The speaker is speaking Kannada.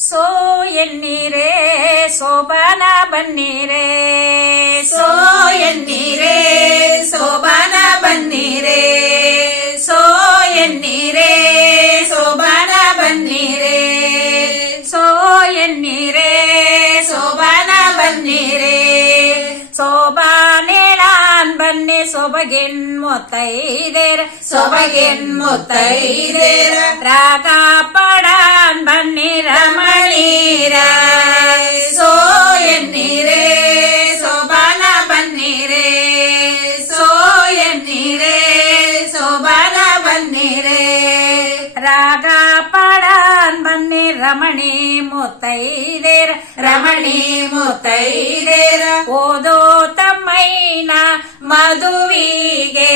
ಸೋ ಎನ್ನೀರೇ ಸೋಬಾನ ಬನ್ನೀರೇ ಸೋ ಎನ್ನೀರೇ ಸೋಬಾನ ಬನ್ನೀರೇ ಸೋ ಎನ್ನೀರೇ ಸೋಬಾನ ಬನ್ನೀರೇ ಸೋ ಎನ್ನೀರೇ ಸೋಬಾನ ಬನ್ನೀರೇ ಸೋಬಾನೇಳಾನ್ ಬನ್ನಿ ಸೊಬಗಿನ್ ಮುತ್ತೈದೇರ ಸೊಬಗಿನ್ ಮುತ್ತೈದೇರ ರಾಗ ಪಡಾನ್ ಬನ್ನಿ ರಮಣೀರ ಸೋ ಎನ್ನೀರೇ ಸೋಬಾನ ಬನ್ನೀರೇ ಸೋ ಎನ್ನೀರೇ ಸೋಬಾನ ಬನ್ನೀರೇ ರಾಗ ಪಡಾನ್ ಬನ್ನಿ ರಮಣಿ ಮುತ್ತೈದೇರ ರಮಣಿ ಮುತ್ತೈದೇರ ಓದೋ ತಮ್ಮೈನ ಮದುವಿಗೆ